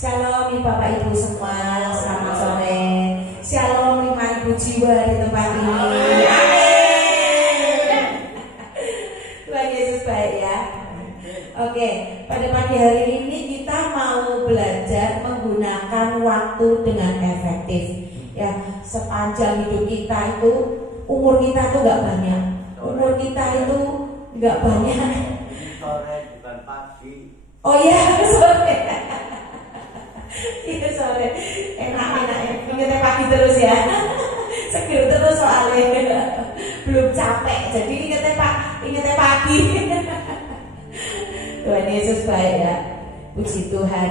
Shalom nih Bapak Ibu semua, selamat sore. Shalom 5.000 jiwa di tempat ini. Amin. Tuhan Yesus baik ya. Oke, pada pagi hari ini kita mau belajar menggunakan waktu dengan efektif. Ya, sepanjang hidup kita itu, umur kita tuh nggak banyak. Umur kita itu nggak banyak. Sore bukan pagi. Oh iya, sore. Iya sore. Enak-enak ya. Ingatnya pagi terus ya. Seger terus soalnya. Belum capek. Jadi ingatnya pagi. Tuhan Yesus baik ya. Puji Tuhan.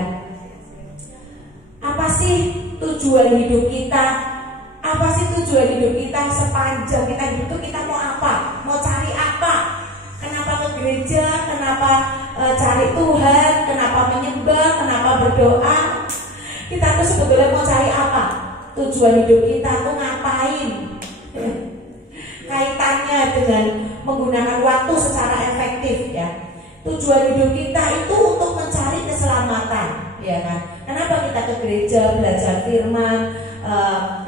Apa sih tujuan hidup kita? Apa sih tujuan hidup kita sepanjang kita hidup itu kita mau apa? Mau cari apa? Kenapa ke gereja? Kenapa cari Tuhan? Kenapa menyembah? Kenapa berdoa? Kita tuh sebetulnya mau cari apa? Tujuan hidup kita tuh ngapain? Kaitannya dengan menggunakan waktu secara efektif ya. Tujuan hidup kita itu untuk mencari keselamatan, ya kan? Kenapa kita ke gereja, belajar firman,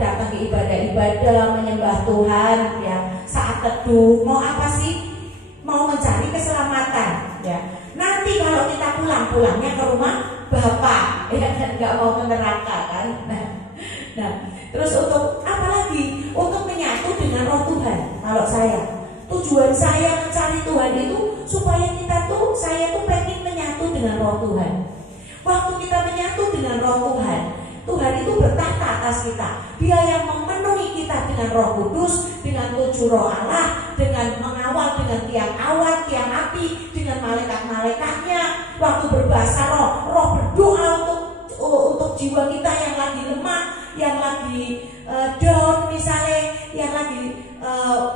datang ke ibadah-ibadah, menyembah Tuhan, ya? Saat teduh, mau apa sih? Mau mencari keselamatan, ya. Nanti kalau kita pulangnya ke rumah Bapak, ya kan? Nggak mau ke neraka kan? Nah, terus untuk apa lagi? Untuk menyatu dengan Roh Tuhan. Kalau tujuan saya mencari Tuhan itu supaya saya tuh pengen menyatu dengan Roh Tuhan. Waktu kita menyatu dengan Roh Tuhan, Tuhan itu bertahta atas kita. Dia yang memenuhi kita dengan Roh Kudus, dengan 7 roh Allah, dengan mengawal dengan tiang awan, tiang api, dengan malaikat-malaikatnya. Waktu berbahasa roh berdoa untuk jiwa kita yang lagi lemah, yang lagi down misalnya, yang lagi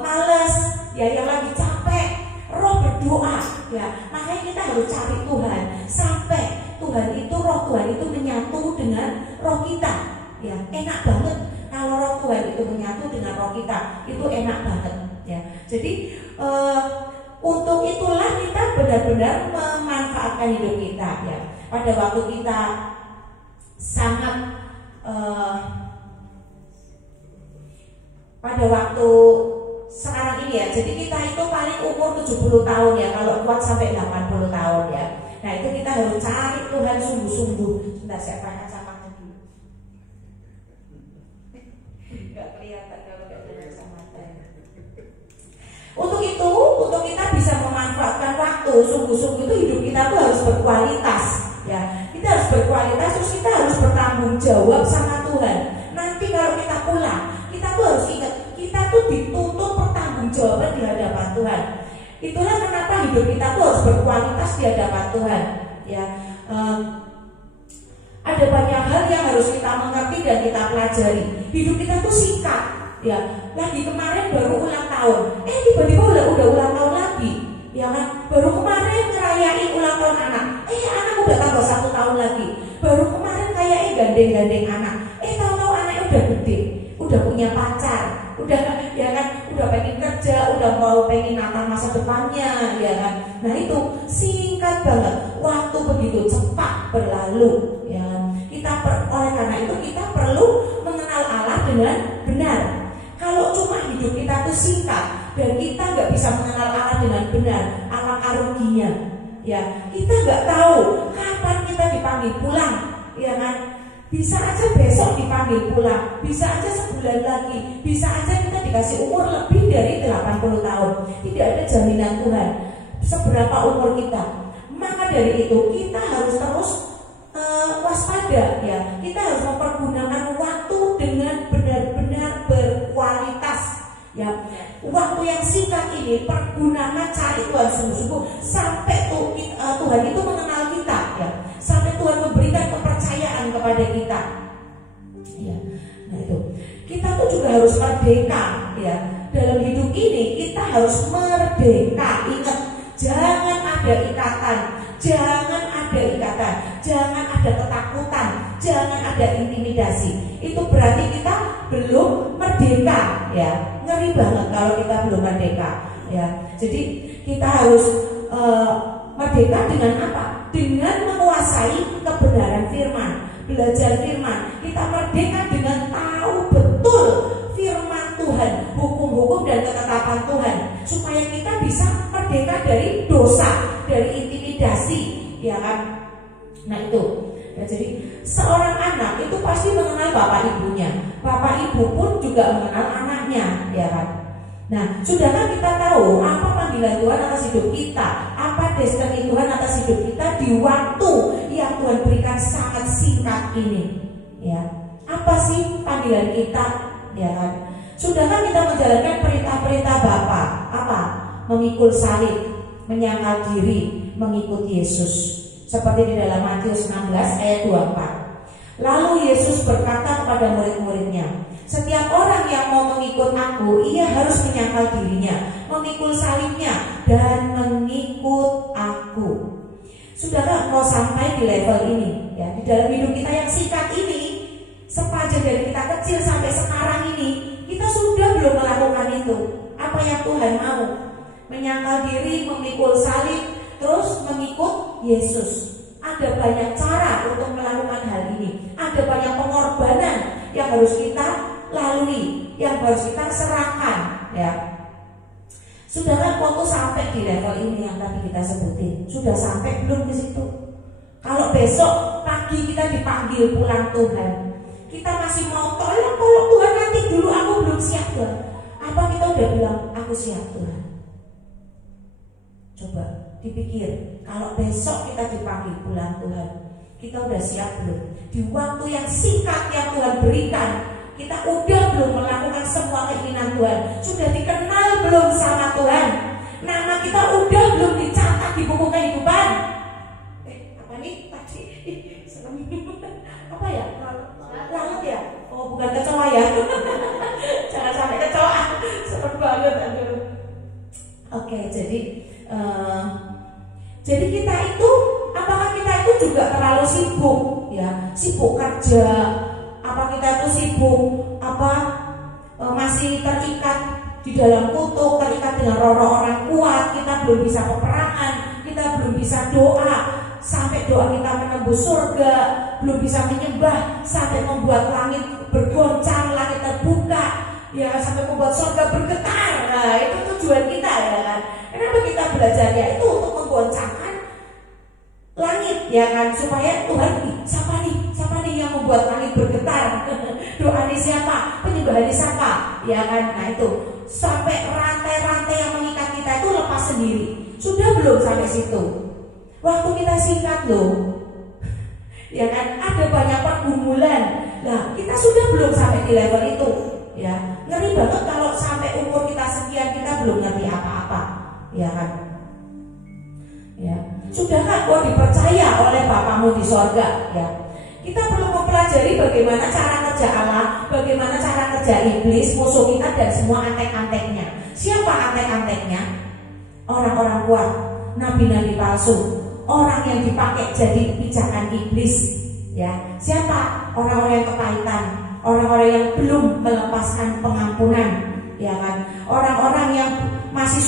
males, ya, yang lagi capek. Roh berdoa, ya. Makanya kita harus cari Tuhan sampai Roh Tuhan itu menyatu dengan roh kita, ya. Enak banget kalau Roh Tuhan itu menyatu dengan roh kita, itu enak banget, ya. Jadi untuk itulah kita benar-benar memanfaatkan hidup kita, ya. Pada waktu kita sangat pada waktu sekarang ini ya, jadi kita itu paling umur 70 tahun ya, kalau kuat sampai 80 tahun ya. Nah itu kita harus cari Tuhan sungguh-sungguh. Sebentar saya pakai kacamata dulu. Gak kelihatan kalau gak ada kacamata. Untuk kita bisa memanfaatkan waktu sungguh-sungguh itu hidup kita tuh harus berkualitas ya. Kita harus berkualitas, terus kita harus bertanggung jawab sama Tuhan. Nanti kalau kita pulang, kita tuh harus ingat, kita tuh dituntut pertanggungjawaban di hadapan Tuhan. Itulah kenapa hidup kita tuh harus berkualitas di hadapan Tuhan. Ya, ada banyak hal yang harus kita mengerti dan kita pelajari. Hidup kita tuh singkat. Ya, lagi kemarin baru ulang tahun, tiba-tiba udah ulang tahun lagi. Ya kan, baru kemarin ngerayain ulang tahun anak, anak udah tambah 1 tahun lagi. Baru kemarin kayaknya gandeng-gandeng anak, tahu-tahu anaknya udah gede, udah punya pacar, udah ya kan, udah pengen kerja, udah mau pengen nata masa depannya, ya kan. Nah itu singkat banget, waktu begitu cepat berlalu, ya. Oleh karena itu kita perlu mengenal Allah dengan benar. Kalau cuma hidup kita tuh singkat dan kita nggak bisa mengenal Allah dengan benar, alangkah ruginya, ya. Kita nggak tahu kapan kita dipanggil pulang, ya kan. Bisa aja besok dipanggil pulang, bisa aja sebulan lagi, bisa aja kita dikasih umur lebih dari 80 tahun. Tidak ada jaminan Tuhan seberapa umur kita. Maka dari itu kita harus terus waspada, ya. Kita harus mempergunakan waktu dengan benar-benar berkualitas, ya. Waktu yang singkat ini pergunakan, cari Tuhan sungguh-sungguh sampai Tuhan itu mengenal kita, ya. Sampai Tuhan memberikan kepercayaan kepada kita, ya. Nah itu kita tuh juga harus merdeka, ya. Dalam hidup ini kita harus merdeka. Ingat, jangan ada ikatan, jangan ada ketakutan, jangan ada intimidasi. Itu berarti kita belum merdeka, ya. Ngeri banget kalau kita belum merdeka, ya. Jadi kita harus merdeka dengan apa? Dengan menguasai kebenaran firman, belajar firman, kita merdeka dengan tahu betul firman Tuhan, hukum-hukum dan ketetapan Tuhan, supaya kita bisa merdeka dari dosa, dari intimidasi, ya kan? Nah itu, ya, jadi seorang anak itu pasti mengenal bapak ibunya, bapak ibu pun juga mengenal anaknya, ya kan? Nah, sudahkah kita tahu apa panggilan Tuhan atas hidup kita, apa destiny Tuhan atas hidup kita di waktu yang Tuhan berikan sangat singkat ini? Ya, apa sih panggilan kita? Ya kan? Sudahkah kita menjalankan perintah-perintah Bapa? Apa? Memikul salib, menyangkal diri, mengikut Yesus. Seperti di dalam Matius 16 ayat 24. Lalu Yesus berkata kepada murid-muridnya, setiap orang yang mau mengikut aku, ia harus menyangkal dirinya, memikul salibnya, dan mengikut aku. Sudahkah mau sampai di level ini? Ya, di dalam hidup kita yang singkat ini, sepanjang dari kita kecil sampai sekarang ini, kita sudah belum melakukan itu. Apa yang Tuhan mau? Menyangkal diri, memikul salib, terus mengikut Yesus. Ada banyak cara untuk melakukan hal ini. Ada banyak pengorbanan yang harus kita lalui, yang harus kita serahkan, ya. Sudahkah waktu sampai di level ini yang tadi kita sebutin? Sudah sampai belum di situ? Kalau besok pagi kita dipanggil pulang Tuhan, kita masih mau tolong Tuhan, nanti dulu aku belum siap Tuhan. Apa kita udah bilang aku siap Tuhan? Coba dipikir, kalau besok kita dipanggil pulang Tuhan, kita udah siap belum? Di waktu yang singkat yang Tuhan berikan, kita udah belum melakukan semua keinginan Tuhan? Sudah dikenal belum sama Tuhan? Nama kita udah belum dicatat di buku kehidupan? Apa nih tadi? Serem. Apa ya? Lalat ya? Oh, bukan kecoa ya? Jangan sampai kecoa. Serem banget, aduh. Oke, jadi kita itu, apakah kita itu juga terlalu sibuk, ya, sibuk kerja? Apa kita itu sibuk, masih terikat di dalam kutuk, terikat dengan roh-roh orang kuat? Kita belum bisa peperangan, kita belum bisa doa sampai doa kita menembus surga, belum bisa menyembah sampai membuat langit bergoncang, langit terbuka, ya, sampai membuat surga bergetar. Nah, itu tujuan kita, ya kan? Kenapa kita belajar? Ya itu untuk menggoncangkan langit, ya kan, supaya Tuhan, siapa nih yang membuat langit bergetar? Doanya siapa? Penyembahannya siapa? Ya kan, nah itu sampai rantai-rantai yang mengikat kita itu lepas sendiri. Sudah belum sampai situ? Waktu kita singkat loh, ya kan, ada banyak pergumulan. Nah, kita sudah belum sampai di level itu, ya. Ngeri banget kalau sampai umur kita sekian kita belum ngerti apa-apa, ya kan? Ya, sudahkah kau dipercaya oleh Bapamu di sorga? Ya, kita perlu mempelajari bagaimana cara kerja Allah, bagaimana cara kerja iblis, musuh kita dan semua antek-anteknya. Siapa antek-anteknya? Orang-orang kuat, nabi-nabi palsu, orang yang dipakai jadi pijakan iblis. Ya, siapa? Orang-orang yang kepahitan, orang-orang yang belum melepaskan pengampunan, ya kan? Orang-orang yang masih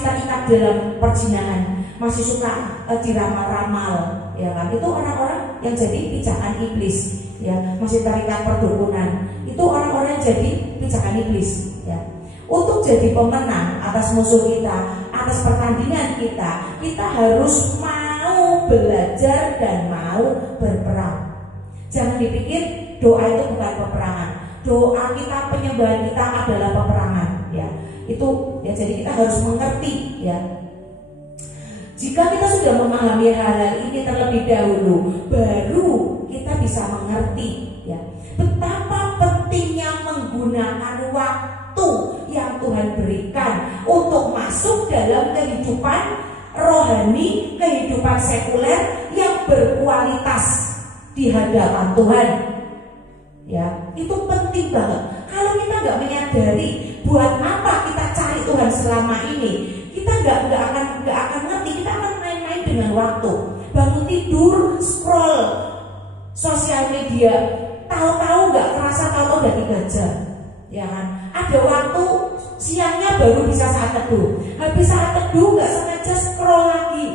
terikat dalam perzinahan, masih suka diramal-ramal, ya kan? Itu orang-orang yang jadi pijakan iblis, ya, masih terikat perdukunan. Itu orang-orang yang jadi pijakan iblis, ya. Untuk jadi pemenang atas musuh kita, atas pertandingan kita harus mau belajar dan mau berperang. Jangan dipikir doa itu bukan peperangan. Doa kita, penyembahan kita adalah peperangan, ya. Itu, ya, jadi kita harus mengerti, ya. Jika kita sudah memahami hal-hal ini terlebih dahulu, baru kita bisa mengerti, ya, betapa pentingnya menggunakan waktu yang Tuhan berikan untuk masuk dalam kehidupan rohani, kehidupan sekuler yang berkualitas di hadapan Tuhan. Ya, itu penting banget. Kalau kita nggak menyadari buat apa kita cari Tuhan selama ini, kita nggak akan ngerti. Kita akan main-main dengan waktu. Bangun tidur, scroll sosial media, tahu-tahu nggak kerasa, tahu-tahu udah 3 jam, ya kan? Ada waktu siangnya baru bisa saat teduh. Habis saat teduh nggak sengaja scroll lagi,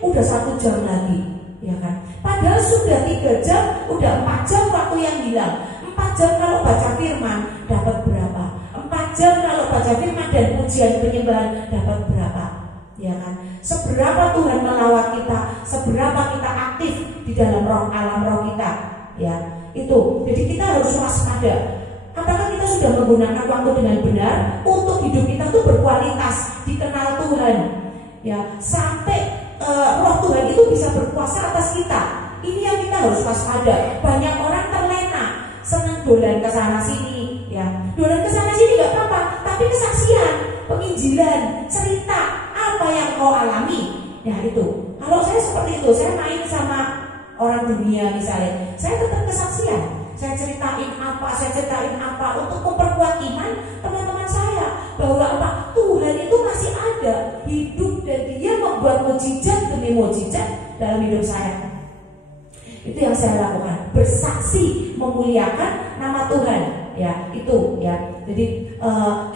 udah 1 jam lagi, ya kan? Padahal sudah 3 3 jam, udah 4 jam waktu yang hilang. 4 jam kalau baca firman dapat berapa? 4 jam kalau baca firman dan pujian penyembahan dapat berapa? Ya kan? Seberapa Tuhan melawat kita, seberapa kita aktif di dalam roh, alam roh kita. Ya, itu. Jadi kita harus waspada. Apakah kita sudah menggunakan waktu dengan benar untuk hidup kita tuh berkualitas, dikenal Tuhan, ya, sampai roh Tuhan itu bisa berkuasa atas kita. Ini yang kita harus waspada. Banyak orang terlena, senang dolan ke sana sini, ya, dolan ke sana sini nggak apa-apa, tapi kesaksian, penginjilan, cerita apa yang kau alami, ya itu. Kalau saya seperti itu, saya main sama orang dunia misalnya, saya tetap kesaksian. Saya ceritain apa untuk memperkuat iman teman-teman saya bahwa apa, Tuhan itu masih ada, hidup, dan Dia membuat mukjizat demi mukjizat dalam hidup saya. Itu yang saya lakukan, bersaksi memuliakan nama Tuhan, ya itu ya. Jadi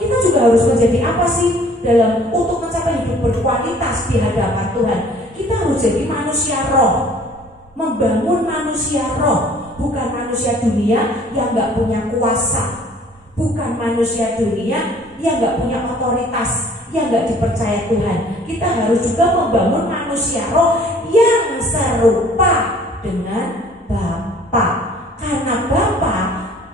kita juga harus menjadi apa sih dalam untuk mencapai hidup berkualitas di hadapan Tuhan? Kita harus jadi manusia roh, membangun manusia roh. Bukan manusia dunia yang gak punya kuasa, bukan manusia dunia yang gak punya otoritas, yang gak dipercaya Tuhan. Kita harus juga membangun manusia roh yang serupa dengan Bapa. Karena Bapa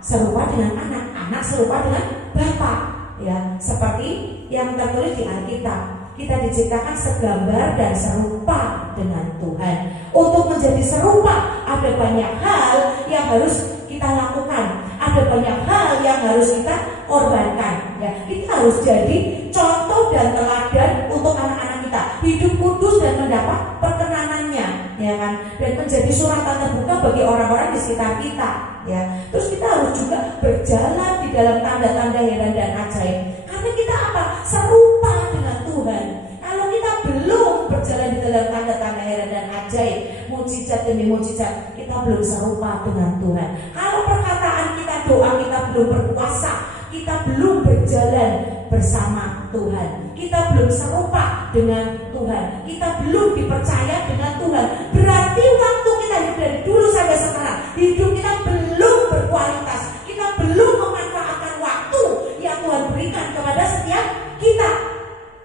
serupa dengan anak, anak serupa dengan Bapa. Ya, seperti yang tertulis di Alkitab. Kita diciptakan segambar dan serupa dengan Tuhan. Untuk menjadi serupa, ada banyak hal yang harus kita lakukan, ada banyak hal yang harus kita korbankan. Ya, kita harus jadi contoh dan teladan untuk anak-anak kita, hidup kudus dan mendapat perkenanannya, ya kan? Dan menjadi suratan terbuka bagi orang-orang di sekitar kita. Ya, terus kita harus juga berjalan di dalam tanda-tanda heran dan ajaib. Karena kita apa? Serupa dengan Tuhan. Kalau kita belum berjalan di dalam tanda-tanda heran dan ajaib, mukjizat demi mukjizat, kita belum serupa dengan Tuhan. Kalau perkataan kita, doa kita belum berkuasa, kita belum berjalan bersama Tuhan, kita belum serupa dengan Tuhan, kita belum dipercaya dengan Tuhan. Berarti waktu kita hidup dari dulu sampai sekarang, hidup kita belum berkualitas. Kita belum memanfaatkan waktu yang Tuhan berikan kepada setiap kita.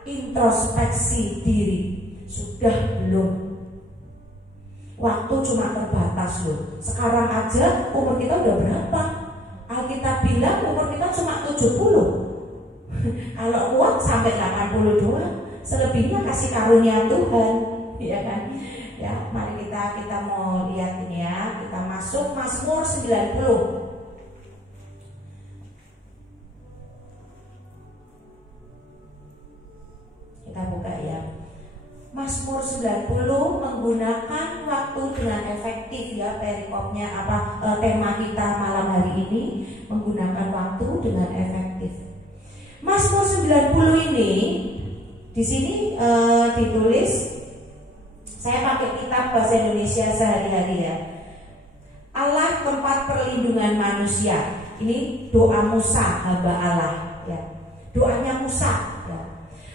Introspeksi diri, sudah belum? Waktu cuma terbatas loh. Sekarang aja umur kita udah berapa? Alkitab bilang umur kita cuma 70. Kalau kuat sampai 80 doang. Selebihnya kasih karunia Tuhan, ya kan? Ya, mari kita mau lihat ini ya. Kita masuk Mazmur 90. Kita buka ya. Mazmur 90 menggunakan waktu dengan efektif ya, perikopnya apa, tema kita malam hari ini menggunakan waktu dengan efektif. Mazmur 90 ini di sini ditulis, saya pakai kitab bahasa Indonesia sehari-hari ya. Allah tempat perlindungan manusia. Ini doa Musa, hamba Allah ya. Doanya Musa.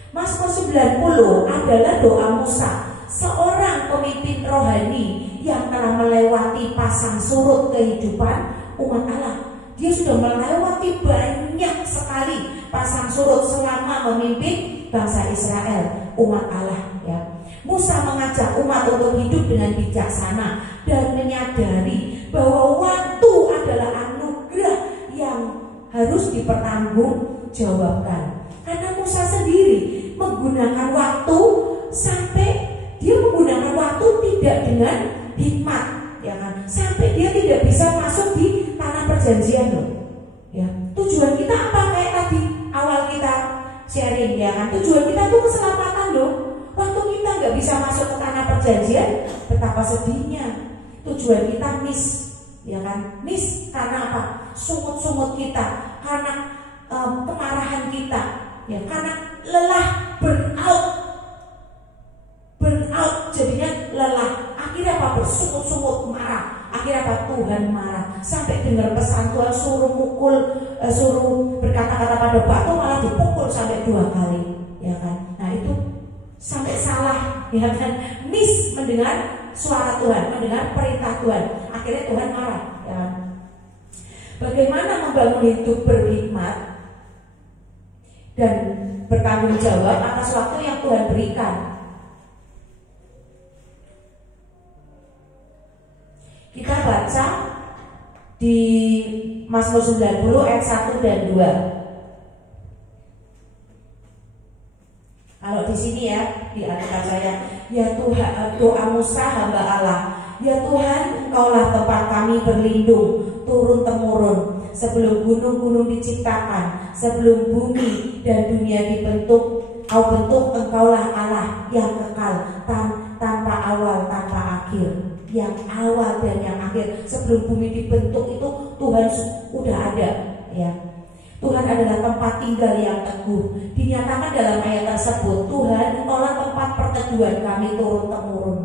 Mazmur 90 adalah doa Musa, seorang pemimpin rohani yang telah melewati pasang surut kehidupan umat Allah. Dia sudah melewati banyak sekali pasang surut selama memimpin bangsa Israel, umat Allah ya. Musa mengajak umat untuk hidup dengan bijaksana dan menyadari bahwa waktu adalah anugerah yang harus dipertanggungjawabkan. Karena Musa sendiri menggunakan waktu sampai dia menggunakan waktu tidak dengan hikmat, ya kan? Sampai dia tidak bisa masuk di tanah perjanjian loh. Ya, tujuan kita apa? Kayak tadi awal kita sharing ya kan? Tujuan kita tuh keselamatan loh. Waktu kita nggak bisa masuk ke tanah perjanjian, betapa sedihnya. Tujuan kita miss, ya kan? Miss karena apa? Sungut-sungut kita, karena kemarahan kita. Ya, karena lelah, burnout jadinya lelah. Akhirnya apa? Bersungut-sungut marah. Akhirnya apa? Tuhan marah. Sampai dengar pesan Tuhan suruh mukul, suruh berkata-kata pada batu, malah dipukul sampai 2 kali. Ya kan? Nah itu sampai salah, ya kan? Miss mendengar suara Tuhan, mendengar perintah Tuhan. akhirnya Tuhan marah. Ya. Bagaimana membangun hidup berhikmat dan bertanggung jawab atas waktu yang Tuhan berikan. Kita baca di Mazmur 90 ayat 1 dan 2. Kalau di sini ya, di Alkitab saya, ya Tuhan, doa Musa hamba Allah, ya Tuhan, Engkaulah tempat kami berlindung turun temurun. Sebelum gunung-gunung diciptakan, sebelum bumi dan dunia dibentuk, Kau bentuk, Engkaulah Allah yang kekal, tanpa awal, tanpa akhir. Yang awal dan yang akhir. Sebelum bumi dibentuk itu Tuhan sudah ada, ya. Tuhan adalah tempat tinggal yang teguh. Dinyatakan dalam ayat tersebut, Tuhan, Engkaulah tempat perteduhan kami turun temurun.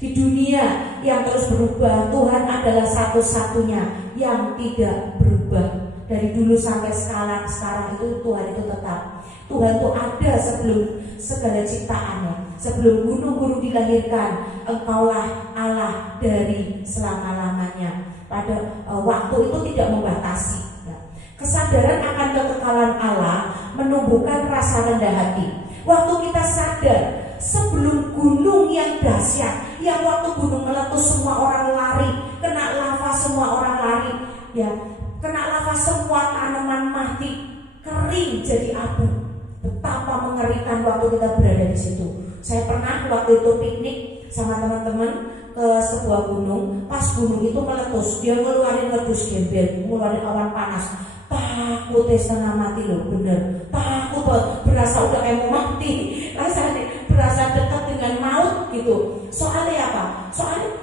Di dunia yang terus berubah, Tuhan adalah satu-satunya yang tidak berubah. Dari dulu sampai sekarang itu Tuhan itu tetap. Tuhan itu ada sebelum segala ciptaannya. Sebelum gunung-gunung dilahirkan, Engkaulah Allah dari selama-lamanya. Pada waktu itu tidak membatasi. Kesadaran akan kekekalan Allah menumbuhkan rasa rendah hati. Waktu kita sadar sebelum gunung yang dahsyat, yang waktu gunung meletus semua orang lari, kena lava semua orang lari, ya, kena lava semua tanaman mati, kering jadi abu. Betapa mengerikan waktu kita berada di situ. Saya pernah waktu itu piknik sama teman-teman ke sebuah gunung. Pas gunung itu meletus, dia ngeluarin wedus gembel, ngeluarin awan panas. Takut setengah mati loh, bener. Takut banget, berasa udah kayak mau mati, rasanya berasa dekat dengan maut gitu. Soalnya apa? Soalnya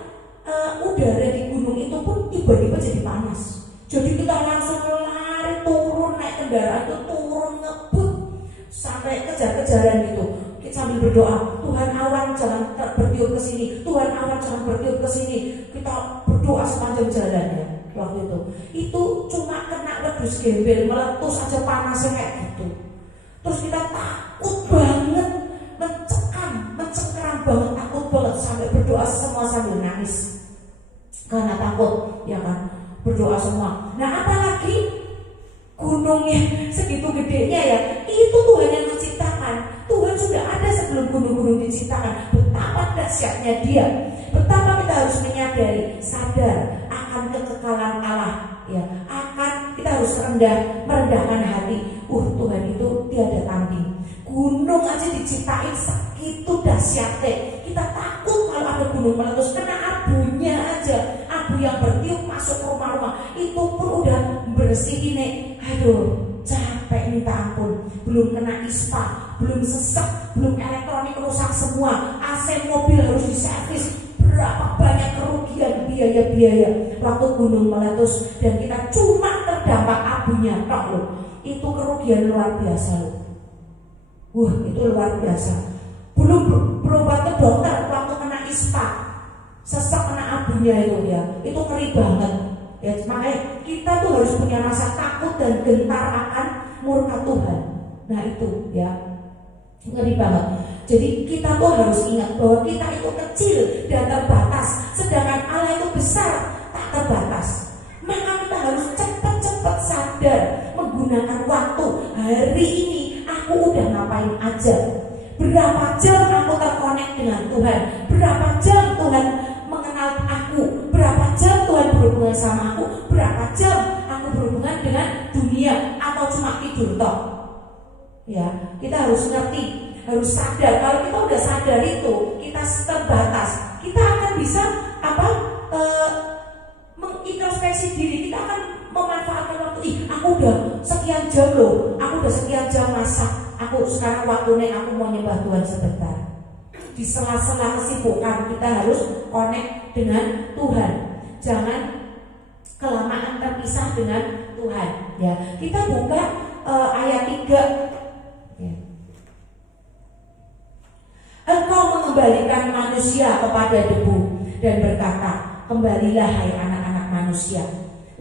udara di gunung itu pun tiba-tiba jadi panas. Jadi kita langsung lari turun, naik kendaraan itu turun ngebut sampai kejar-kejaran gitu. Kita sambil berdoa, Tuhan awan jangan bertiup ke sini, Tuhan awan jangan bertiup ke sini. Kita berdoa sepanjang jalannya. Waktu itu cuma kena wedus gembel meletus aja panasnya kayak gitu. Terus kita takut banget, mencengkeram banget, takut banget sampai berdoa semua sambil nangis karena takut, ya kan, berdoa semua. Nah apalagi gunungnya segitu gedenya ya, itu Tuhan yang menciptakan. Tuhan sudah ada sebelum gunung-gunung diciptakan. Betapa dahsyatnya Dia. Betapa kita harus menyadari, sadar akan kekekalan Allah, ya. Kita harus merendahkan hati. Tuhan itu tiada tanding. Gunung aja diciptain segitu dahsyatnya. Kita takut kalau ada gunung meletus, kena abunya aja, abu yang bertiup masuk ke rumah-rumah, itu pun udah bersihin nih. Aduh, capek minta ampun. Belum kena ispa, belum sesek, belum elektronik rusak semua, AC mobil harus diservis. Berapa banyak kerugian biaya-biaya waktu gunung meletus dan kita cuma terdampak abunya tok loh. Itu kerugian luar biasa loh. Itu luar biasa. Belum berobat ke dokter waktu kena ispa, sesek kena abunya itu ya. Itu ngeri banget. Ya, makanya kita tuh harus punya rasa takut dan gentar akan murka Tuhan. Nah itu ya, ngeri banget. Jadi kita tuh harus ingat bahwa kita itu kecil dan terbatas, sedangkan Allah itu besar, tak terbatas. Maka kita harus cepat-cepat sadar menggunakan waktu. Hari ini aku udah ngapain aja? Berapa jam aku terkonek dengan Tuhan? Berapa jam Tuhan mengenal aku? Berapa jam Tuhan berhubungan sama aku? Berapa jam aku berhubungan dengan dunia atau cuma tidur toh? Ya, kita harus ngerti, harus sadar. Kalau kita udah sadar itu, kita terbatas, kita akan bisa mengintrospeksi diri. Kita akan memanfaatkan waktu. Aku udah sekian jam loh, aku udah sekian jam masak. Aku sekarang waktunya aku mau nyembah Tuhan sebentar. Di sela-sela kesibukan kita harus connect dengan Tuhan. Jangan kelamaan terpisah dengan Tuhan. Ya, kita buka ayat 3. Engkau mengembalikan manusia kepada debu dan berkata, kembalilah hai anak-anak manusia.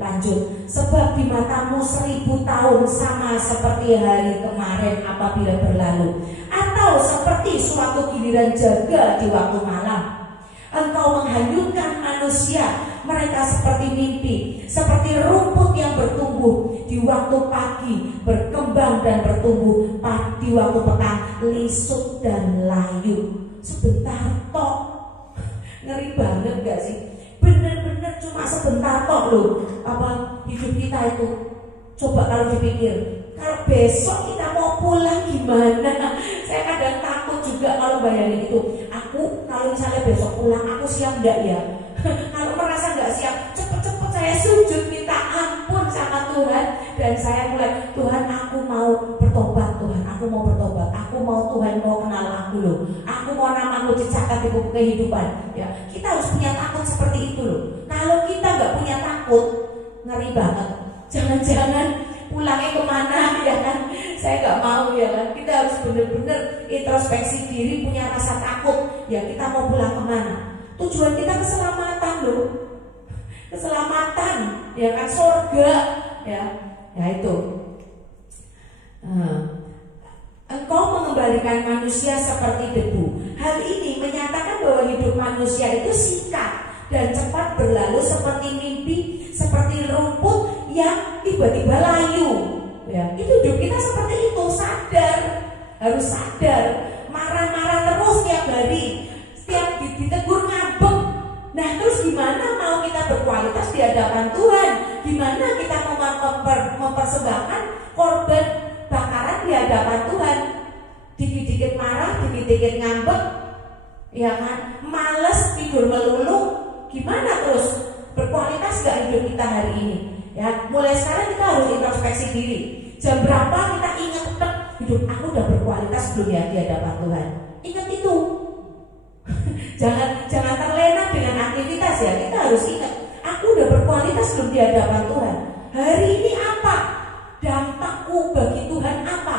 Lanjut, sebab di matamu 1000 tahun sama seperti hari kemarin apabila berlalu, atau seperti suatu giliran jaga di waktu malam. Engkau menghanyutkan manusia, Mereka seperti mimpi, seperti rumput yang bertumbuh di waktu pagi, berkembang dan bertumbuh di waktu petang, lisut dan layu. Sebentar tok. Ngeri banget gak sih? Bener-bener cuma sebentar tok loh. Apa hidup kita itu? Coba kalau dipikir, kalau besok kita mau pulang gimana? Saya kadang takut juga kalau bayangin itu. Aku kalau misalnya besok pulang, aku siap enggak ya? Kalau merasa enggak siap, cepet-cepet saya sujud minta ampun sama Tuhan. Dan saya mulai, Tuhan aku mau bertobat, Tuhan aku mau bertobat, aku mau Tuhan mau kenal aku loh, aku mau namaku dicatat di buku kehidupan. Ya, kita harus punya takut seperti itu loh. Kalau kita nggak punya takut, ngeri banget. Jangan-jangan pulangnya kemana ya kan? Saya nggak mau ya kan. Kita harus benar-benar introspeksi diri, punya rasa takut. Ya kita mau pulang kemana? Tujuan kita keselamatan loh, keselamatan ya kan, surga ya. Ya itu. Engkau mengembalikan manusia seperti debu. Hal ini menyatakan bahwa hidup manusia itu singkat dan cepat berlalu seperti mimpi, seperti rumput yang tiba-tiba layu. Ya, itu hidup kita seperti itu, sadar, harus sadar. Marah-marah terus tiap hari, setiap ditegur ngambek. Nah terus gimana mau kita berkualitas di hadapan Tuhan? Gimana kita mau mempersembahkan korban bakaran di hadapan Tuhan? Dikit-dikit marah, dikit-dikit ngambek, ya kan? Males, tidur melulu. Gimana terus berkualitas gak hidup kita hari ini? Ya, mulai sekarang kita harus introspeksi diri. Jam berapa kita ingat hidup aku udah berkualitas belum ya di hadapan Tuhan? Ingat itu. Jangan terlena dengan aktivitas ya. Kita harus ingat, aku udah berkualitas belum di hadapan Tuhan? Hari ini apa dampakku bagi Tuhan apa?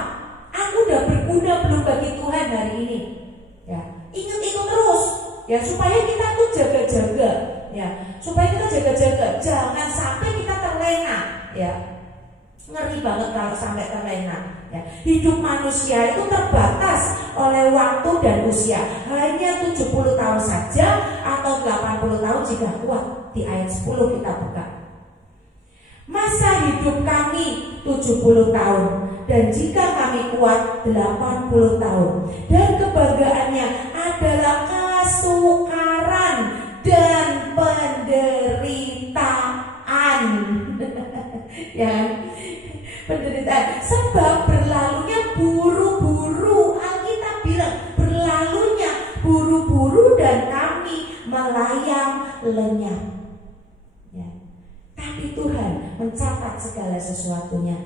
Aku udah berguna belum bagi Tuhan hari ini? Ya, ingat itu terus ya, supaya kita tuh jaga-jaga ya, supaya kita jaga-jaga, jangan sampai kita terlena ya. Ngeri banget kalau sampai terlena ya. Hidup manusia itu terbatas oleh waktu dan usia, hanya 70 tahun saja atau 80 tahun jika kuat. Di ayat 10 kita buka. Masa hidup kami 70 tahun, dan jika kami kuat 80 tahun. Dan kebanggaannya adalah kesukaran dan penderitaan. Ya, penderitaan. Sebab berlalunya buru-buru. Alkitab bilang berlalunya buru-buru dan kami melayang lenyap. Ya. Tapi Tuhan mencatat segala sesuatunya.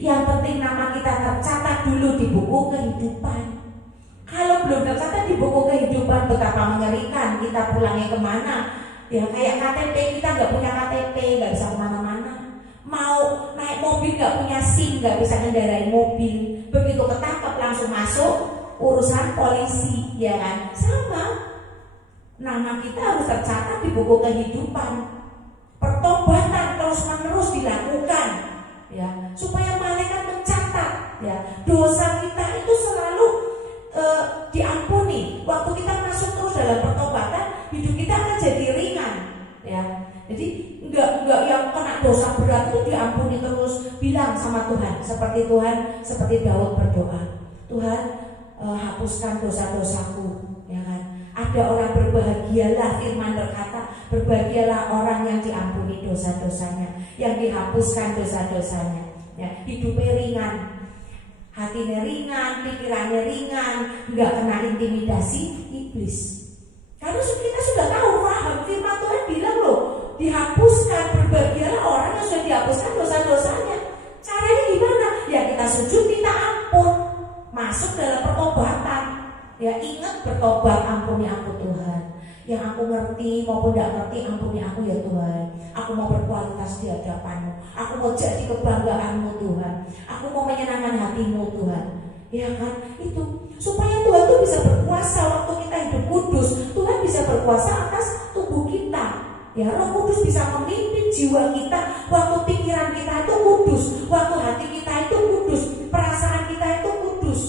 Yang penting nama kita tercatat dulu di buku kehidupan. Kalau belum tercatat di buku kehidupan, betapa mengerikan. Kita pulangnya kemana? Ya kayak KTP, kita nggak punya KTP, nggak bisa kemana-mana. Mau naik mobil nggak punya SIM, nggak bisa ngendarai mobil. Begitu ketangkep langsung masuk urusan polisi, ya kan? Sama. Nama kita harus tercatat di buku kehidupan. Pertobatan terus-menerus dilakukan, ya, supaya malaikat mencatat, ya, dosa kita itu selalu diampuni. Waktu kita masuk terus dalam pertobatan, hidup kita akan jadi ringan, ya. Jadi enggak yang kena dosa berat itu diampuni terus. Bilang sama Tuhan, seperti Daud berdoa, Tuhan hapuskan dosa-dosaku, ya kan? Ada orang berbahagialah, firman berkata, berbahagialah orang yang diampuni dosa-dosanya, yang dihapuskan dosa-dosanya, ya, hidupnya ringan, hatinya ringan, pikirannya ringan, nggak kena intimidasi iblis. Karena kita sudah tahu, paham, firman Tuhan bilang loh, dihapuskan, berbahagialah orang yang sudah dihapuskan dosa-dosanya. Caranya gimana? Ya kita sujud minta ampun, masuk dalam pertobatan. Ya ingat bertobat, ampuni aku Tuhan. Yang aku ngerti maupun tidak ngerti, ampuni aku ya Tuhan. Aku mau berkualitas di hadapan-Mu. Aku mau jadi kebanggaan-Mu Tuhan. Aku mau menyenangkan hati-Mu Tuhan. Ya kan? Itu supaya Tuhan itu bisa berkuasa waktu kita hidup kudus. Tuhan bisa berkuasa atas tubuh kita. Ya, Roh Kudus bisa memimpin jiwa kita. Waktu pikiran kita itu kudus, waktu hati kita itu kudus, perasaan kita itu kudus.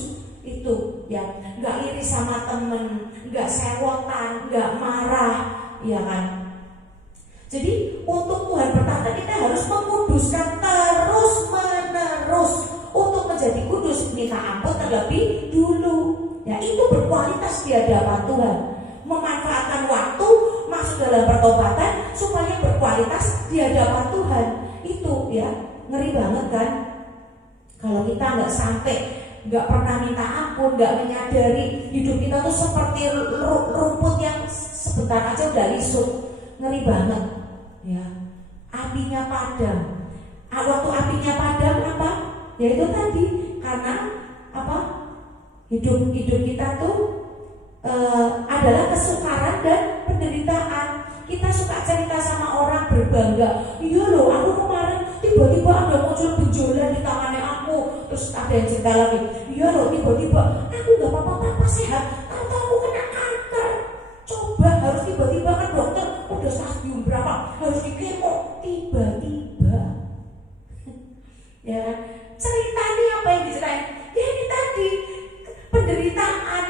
Itu ya, nggak iri sama temen, nggak sewotan, nggak marah, ya kan? Jadi untuk Tuhan bertahta kita harus menguduskan terus menerus. Untuk menjadi kudus minta ampun terlebih dulu. Ya itu berkualitas di hadapan Tuhan. Memanfaatkan waktu masuk dalam pertobatan supaya berkualitas di hadapan Tuhan. Itu ya ngeri banget kan. Kalau kita nggak sampai, nggak pernah minta ampun, nggak menyadari hidup kita tuh seperti rumput yang sebentar aja udah lisut. Ngeri banget. Ya, apinya padam. Waktu apinya padam apa? Ya itu tadi karena apa? Hidup kita tuh adalah kesukaran dan penderitaan. Kita suka cerita sama orang berbangga. Iya loh, aku kemarin tiba-tiba ada muncul benjolan di tangannya aku. Terus ada yang cerita lagi. Iya loh, tiba-tiba aku nggak apa-apa sehat. Tahu aku kena kanker. Coba harus tiba-tiba kan dokter udah stadium berapa harus di kemo tiba-tiba. Ya kan? Cerita ini apa yang diceritain? Ya ini tadi penderitaan,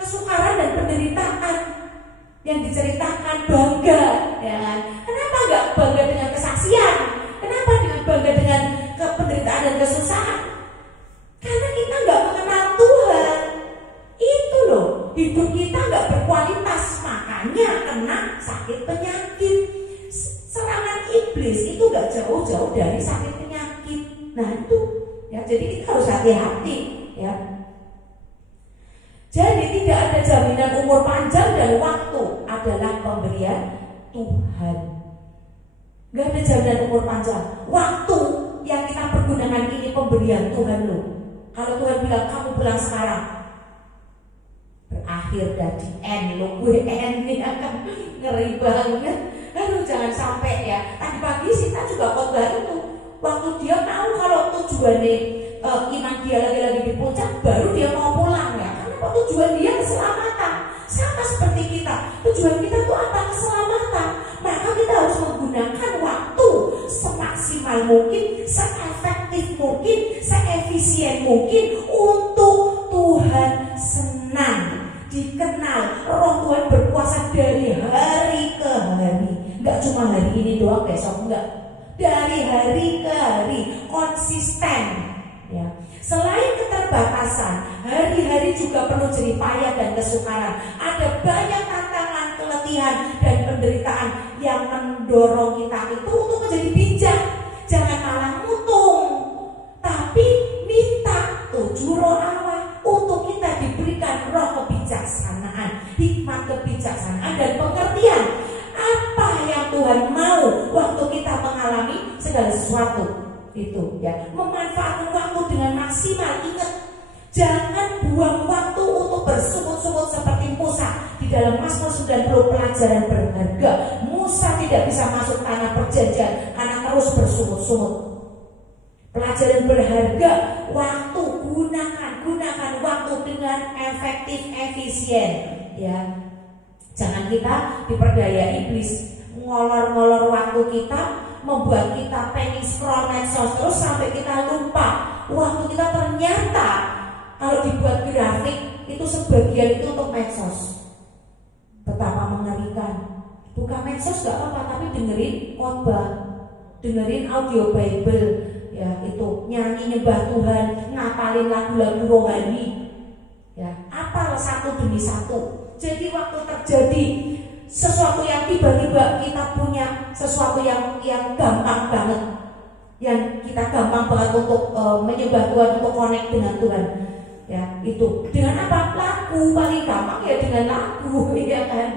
kesukaran dan penderitaan yang diceritakan bangga, ya kan? Kenapa nggak bangga dengan kesaksian? Kenapa dengan bangga dengan penderitaan dan kesusahan? Karena kita nggak mengenal Tuhan. Itu loh, hidup kita nggak berkualitas, makanya kena sakit penyakit. Serangan iblis itu nggak jauh-jauh dari sakit penyakit. Nah itu, ya jadi kita harus hati-hati, ya. Jadi tidak ada jaminan umur panjang dan waktu adalah pemberian Tuhan. Gak ada jaminan umur panjang. Waktu yang kita pergunakan ini pemberian Tuhan loh. Kalau Tuhan bilang kamu pulang sekarang, berakhir dari N loh, gue N ini akan ngeri banget. Aduh jangan sampai ya. Tadi pagi Sita juga khotbah itu. Waktu dia tahu kalau tujuannya iman dia lagi-lagi di puncak, baru dia mau pulang ya. Karena tujuan dia keselamatan. Sama seperti kita. Tujuan kita itu apa? Keselamatan. Maka kita harus menggunakan waktu semaksimal mungkin, seefektif mungkin, seefisien mungkin untuk Tuhan senang, dikenal, Roh Tuhan berkuasa dari hari ke hari. Enggak cuma hari ini doang, besok enggak. Dari hari ke hari konsisten, ya. Selain keterbatasan, hari-hari juga penuh jerih payah dan kesukaran. Ada banyak tantangan, keletihan dan penderitaan yang mendorong kita itu untuk menjadi bijak. Jangan malah mutung, tapi minta tujuh roh Allah untuk kita diberikan roh kebijaksanaan, hikmat kebijaksanaan dan pengertian apa yang Tuhan mau waktu kita mengalami segala sesuatu itu, ya. Memanfaatkan waktu dengan maksimal. Ingat, jangan buang waktu untuk bersungut-sungut seperti Musa. Di dalam Mazmur 90 pelajaran berharga. Musa tidak bisa masuk tanah perjanjian karena terus bersungut-sungut. Pelajaran berharga, waktu gunakan waktu dengan efektif, efisien, ya. Jangan kita diperdaya iblis ngolor-ngolor waktu kita, membuat kita pengen scroll medsos terus sampai kita lupa waktu kita ternyata kalau dibuat grafik itu sebagian itu untuk medsos. Betapa mengerikan. Buka medsos gak apa-apa, tapi dengerin khotbah, dengerin audio Bible, ya itu nyanyi nyembah Tuhan, ngapalin lagu-lagu rohani, ya apal satu demi satu. Jadi waktu terjadi sesuatu yang tiba-tiba kita punya sesuatu yang gampang banget, yang kita gampang banget untuk menyembah Tuhan, untuk connect dengan Tuhan, ya itu dengan apa? Lagu, paling gampang ya dengan lagu, ya kan?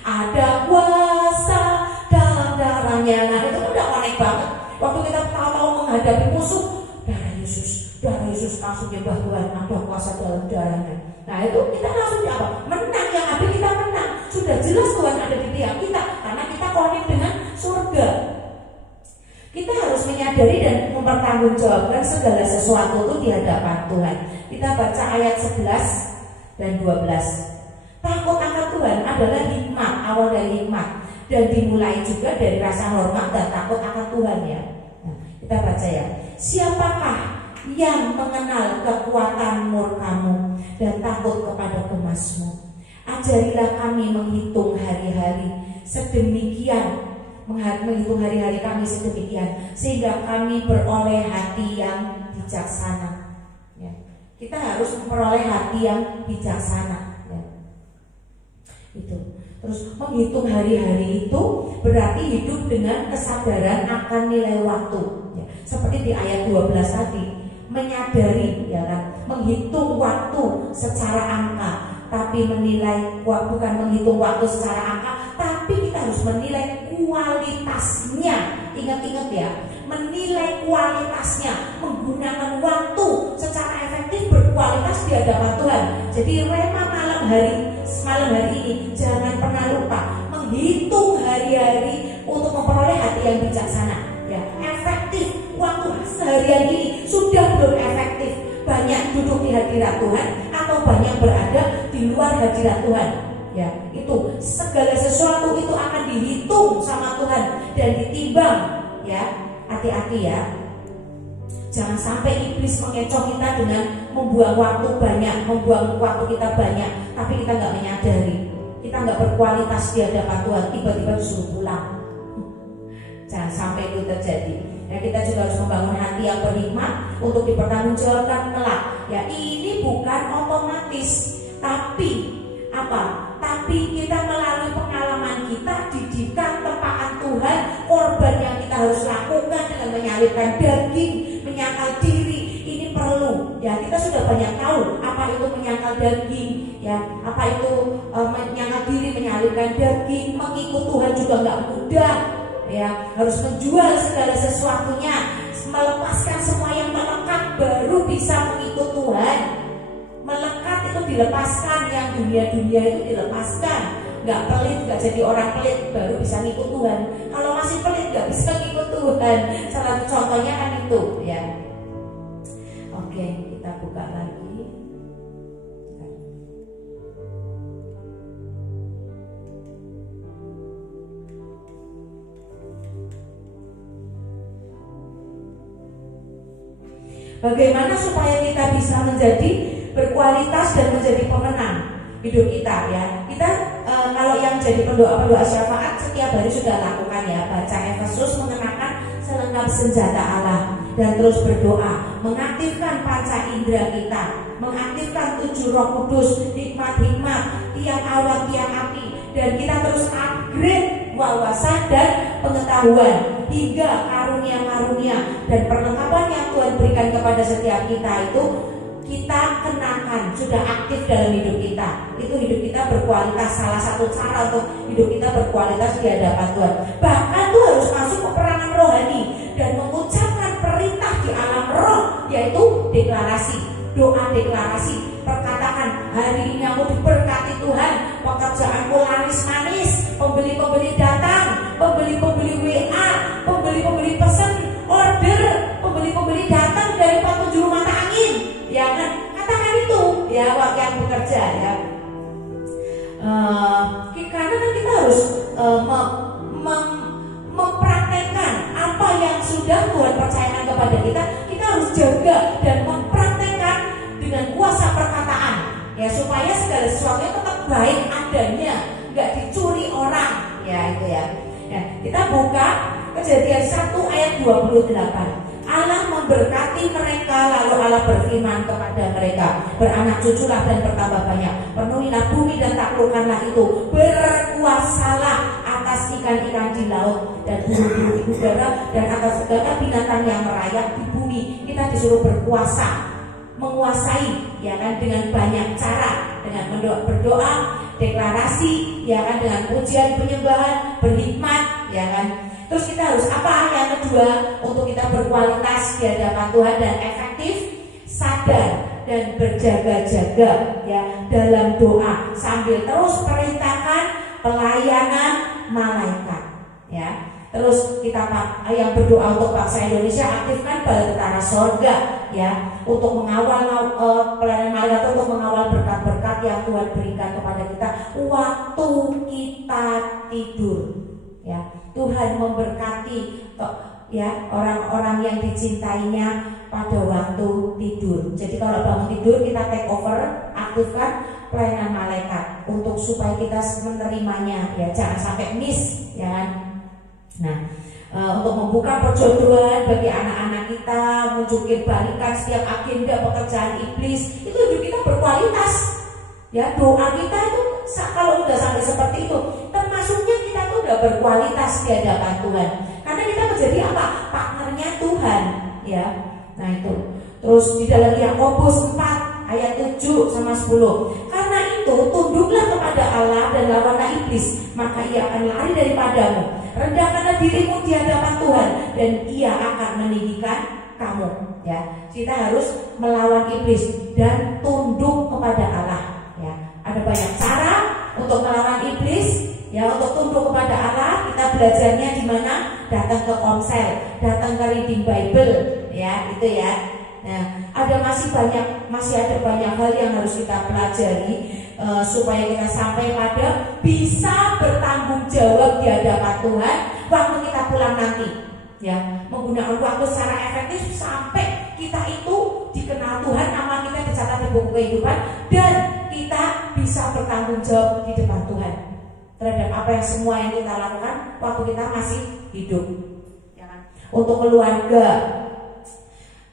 Ada kuasa dalam darahnya. Nah itu udah connect banget. Waktu kita tahu menghadapi musuh, darah Yesus langsung nyembah Tuhan, ada kuasa dalam darahnya. Nah itu kita langsung apa? Menang, yang ada kita menang. Sudah jelas Tuhan ada di pihak kita karena kita connect dengan surga. Kita harus menyadari dan mempertanggungjawabkan segala sesuatu itu di hadapan Tuhan. Kita baca ayat 11 dan 12. Takut akan Tuhan adalah hikmat, awal dari hikmat, dan dimulai juga dari rasa hormat dan takut akan Tuhan, ya. Nah, kita baca ya. Siapakah yang mengenal kekuatan murkamu dan takut kepada kemasmu? Ajarilah kami menghitung hari-hari, sedemikian menghitung hari-hari kami sedemikian sehingga kami beroleh hati yang bijaksana. Ya. Kita harus memperoleh hati yang bijaksana. Ya. Itu. Terus menghitung hari-hari itu berarti hidup dengan kesadaran akan nilai waktu. Ya. Seperti di ayat 12 tadi, menyadari, ya kan, menghitung waktu secara angka, tapi bukan menghitung waktu secara angka, tapi kita harus menilai kualitasnya. Ingat-ingat ya, menilai kualitasnya, menggunakan waktu secara efektif, berkualitas di hadapan Tuhan. Jadi rema malam hari ini jangan pernah lupa menghitung hari-hari untuk memperoleh hati yang bijaksana. Ya, efektif. Waktu seharian ini sudah belum efektif, banyak duduk di hadirat Tuhan atau banyak berada di luar hadirat Tuhan. Ya, itu segala sesuatu itu akan dihitung sama Tuhan dan ditimbang. Ya, hati-hati ya. Jangan sampai iblis mengecoh kita dengan membuang waktu banyak, membuang waktu kita banyak, tapi kita nggak menyadari, kita nggak berkualitas di hadapan Tuhan, tiba-tiba disuruh pulang. Jangan sampai itu terjadi. Ya, kita juga harus membangun hati yang berhikmat untuk dipertanggungjawabkan kelak. Ya, ini bukan otomatis, tapi apa? Tapi kita melalui pengalaman kita, didikan, tempaan Tuhan, korban yang kita harus lakukan dengan menyalibkan daging, menyangkal diri, ini perlu. Ya, kita sudah banyak tahu apa itu menyangkal daging, ya, apa itu menyangkal diri, menyalibkan daging, mengikut Tuhan juga nggak mudah. Ya, harus menjual segala sesuatunya, melepaskan semua yang melekat, baru bisa mengikut Tuhan. Melekat itu dilepaskan, yang dunia-dunia itu dilepaskan. Nggak pelit, nggak jadi orang pelit, baru bisa ngikut Tuhan. Kalau masih pelit nggak bisa ngikut Tuhan. Salah satu contohnya kan itu, ya. Oke, kita buka lagi. Bagaimana supaya kita bisa menjadi berkualitas dan menjadi pemenang hidup kita, ya. Kita kalau yang jadi pendoa syafaat setiap hari sudah lakukan, ya. Baca Efesus, mengenakan segenap senjata Allah dan terus berdoa, mengaktifkan panca indera kita, mengaktifkan 7 Roh Kudus, hikmat-hikmat, tiang awan, tiang api, dan kita terus upgrade wawasan dan pengetahuan hingga karunia-karunia dan perlengkapan yang Tuhan berikan kepada setiap kita itu kita kenakan, sudah aktif dalam hidup kita. Itu hidup kita berkualitas. Salah satu cara untuk hidup kita berkualitas di hadapan Tuhan. Bahkan Tuhan harus masuk ke perangan rohani dan mengucapkan perintah di alam roh, yaitu deklarasi, doa deklarasi. Perkatakan, hari ini aku diberkati Tuhan, pekerjaanku laris manis, pembeli-pembeli datang, pembeli-pembeli WA, pembeli-pembeli pesan, order, pembeli-pembeli datang dari 47 mata angin. Ya kan, katakan itu, ya, yang bekerja, ya. Karena kan kita harus mempraktekkan apa yang sudah Tuhan percayakan kepada kita. Kita harus jaga dan mempraktekkan dengan kuasa perkataan, ya, supaya segala sesuatunya tetap baik adanya, nggak dicuri orang, ya, itu ya. Nah, kita buka Kejadian 1 ayat 28. Allah memberkati mereka, lalu Allah berfirman kepada mereka, beranak cuculah dan bertambah banyak, penuhilah bumi dan taklukkanlah itu, berkuasalah atas ikan-ikan di laut dan burung-burung di udara dan atas segala binatang yang merayap di bumi. Kita disuruh berkuasa, menguasai, ya kan, dengan banyak cara, dengan berdoa, deklarasi, ya kan, dengan pujian, penyembahan, berhikmat, ya kan. Terus kita harus apa? Yang kedua, untuk kita berkualitas di hadapan Tuhan dan efektif, sadar dan berjaga-jaga, ya, dalam doa sambil terus perintahkan pelayanan malaikat, ya. Terus kita yang berdoa untuk bangsa Indonesia, aktifkan bala tentara sorga, ya, untuk mengawal pelayanan malaikat, untuk mengawal berkat-berkat yang Tuhan berikan kepada kita waktu kita tidur, ya. Tuhan memberkati, ya, orang-orang yang dicintainya pada waktu tidur. Jadi kalau bangun tidur kita take over, aktifkan pelayanan malaikat untuk supaya kita menerimanya, ya, jangan sampai miss, ya kan. Nah, untuk membuka perjodohan bagi anak-anak kita, menjungkir-balikan setiap agenda pekerjaan iblis, itu hidup kita berkualitas. Ya, doa kita itu kalau udah sampai seperti itu, termasuknya kita tuh udah berkualitas di hadapan Tuhan. Karena kita menjadi apa? Partnernya Tuhan, ya. Nah, itu. Terus di dalam Yakobus 4 ayat 7 sama 10. Karena itu tunduklah kepada Allah dan lawanlah iblis, maka ia akan lari daripadamu. Rendahkanlah dirimu di hadapan Tuhan dan ia akan meninggikan kamu. Ya, kita harus melawan iblis dan tunduk kepada Allah. Ya, ada banyak cara untuk melawan iblis. Ya, untuk tunduk kepada Allah kita belajarnya di mana? Datang ke komsel, datang ke reading Bible, ya, itu ya. Nah, masih ada banyak hal yang harus kita pelajari supaya kita sampai pada bisa bertanggung jawab di hadapan Tuhan waktu kita pulang nanti. Ya, menggunakan waktu secara efektif sampai kita itu dikenal Tuhan, nama kita dicatat di buku kehidupan dan kita bisa bertanggung jawab di depan Tuhan terhadap apa yang semua yang kita lakukan waktu kita masih hidup. Ya kan? Untuk keluarga,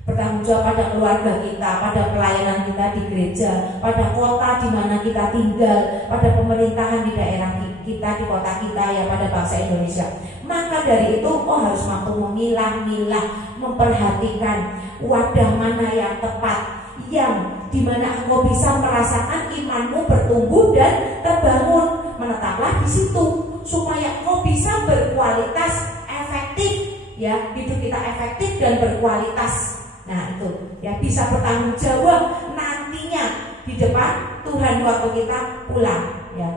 bertanggung jawab pada keluarga kita, pada pelayanan kita di gereja, pada kota di mana kita tinggal, pada pemerintahan di daerah kita, di kota kita, ya, pada bangsa Indonesia. Maka dari itu harus mampu memilah-milah, memperhatikan wadah mana yang tepat, yang dimana engkau bisa merasakan imanmu bertumbuh dan terbangun. Menetaplah di situ supaya engkau bisa berkualitas efektif, ya, hidup kita efektif dan berkualitas. Nah, itu ya, bisa bertanggung jawab nantinya di depan Tuhan waktu kita pulang, ya.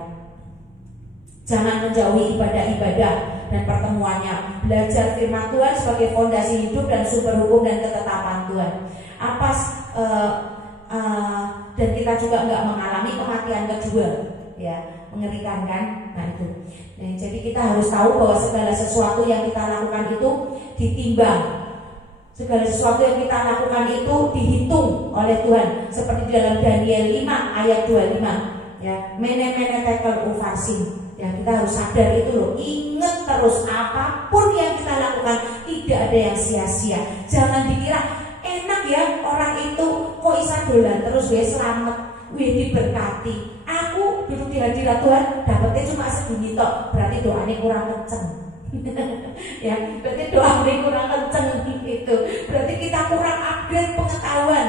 Jangan menjauhi ibadah-ibadah dan pertemuannya. Belajar firman Tuhan sebagai fondasi hidup dan sumber hukum dan ketetapan Tuhan. Dan kita juga nggak mengalami kematian kedua, ya, mengerikan kan? Nah, itu. Nah, jadi kita harus tahu bahwa segala sesuatu yang kita lakukan itu ditimbang. Segala sesuatu yang kita lakukan itu dihitung oleh Tuhan, seperti di dalam Daniel 5 ayat 25. Ya, mene tekel ufarsin. Ya, kita harus sadar itu loh. Ingat terus apapun yang kita lakukan tidak ada yang sia-sia. Jangan dikira enak ya orang itu kok isa dolan terus gue selamat, gue diberkati. Aku duduk di hadirat Tuhan dapetnya cuma segini tok, berarti doanya kurang kenceng. Ya, berarti doanya kurang kenceng itu. Berarti kita kurang upgrade pengetahuan.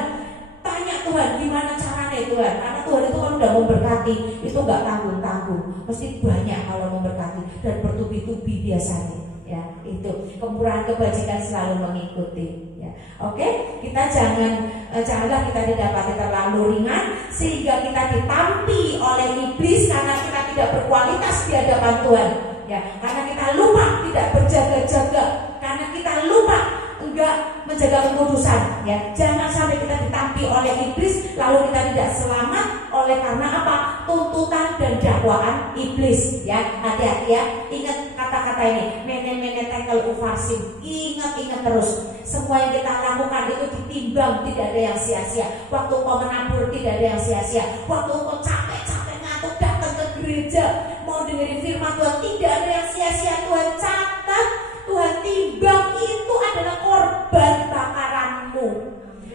Tanya Tuhan gimana caranya Tuhan, karena Tuhan itu kan udah memberkati, itu nggak tanggung-tanggung, mesti banyak kalau memberkati dan bertubi-tubi biasanya. Ya, itu kemurahan kebajikan selalu mengikuti. Ya, oke, kita janganlah kita didapati terlalu ringan sehingga kita ditampi oleh iblis karena kita tidak berkualitas di hadapan Tuhan. Ya, karena kita lupa tidak berjaga-jaga, karena kita lupa enggak menjaga kekudusan. Ya, jangan sampai kita ditampi oleh iblis lalu kita tidak selamat oleh karena apa? Tuntutan dan dakwaan iblis. Ya, hati-hati ya. Ingat kata-kata ini, mene tekel ufarsin. Ingat terus. Semua yang kita lakukan itu ditimbang, tidak ada yang sia-sia. Waktu kau menabur tidak ada yang sia-sia. Waktu kau capek-capek ngantuk datang ke gereja mau dengerin firman Tuhan tidak ada yang sia-sia. Tuhan catat, Tuhan timbang, itu adalah korban bakaranmu.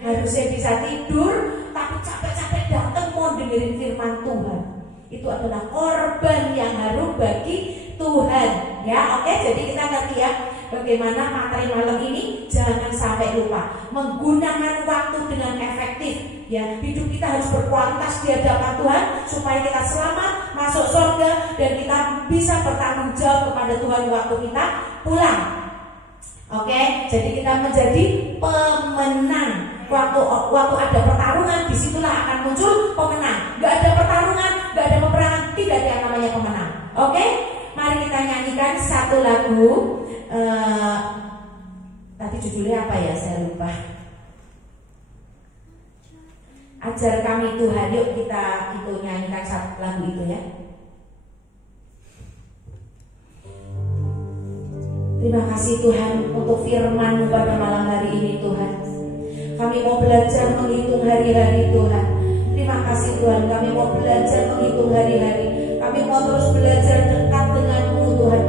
Harusnya bisa tidur tapi capek-capek datang mau dengerin firman Tuhan. Itu adalah korban yang harum bagi Tuhan. Ya, oke, jadi kita ngerti ya bagaimana materi malam ini. Jangan sampai lupa menggunakan waktu dengan efektif. Ya, hidup kita harus berkualitas di hadapan Tuhan supaya kita selamat masuk surga dan kita bisa bertanggung jawab kepada Tuhan waktu kita pulang. Oke, jadi kita menjadi pemenang. Waktu ada pertarungan, disitulah akan muncul pemenang. Gak ada pertarungan, gak ada peperangan, tidak ada yang namanya pemenang. Oke, mari kita nyanyikan satu lagu. Tadi judulnya apa ya? Saya lupa. Ajar kami Tuhan. Yuk kita nyanyikan satu lagu itu ya. Terima kasih Tuhan untuk firman-Mu pada malam hari ini Tuhan. Kami mau belajar menghitung hari-hari Tuhan. Terima kasih Tuhan, kami mau belajar menghitung hari-hari. Kami mau terus belajar dekat dengan-Mu Tuhan.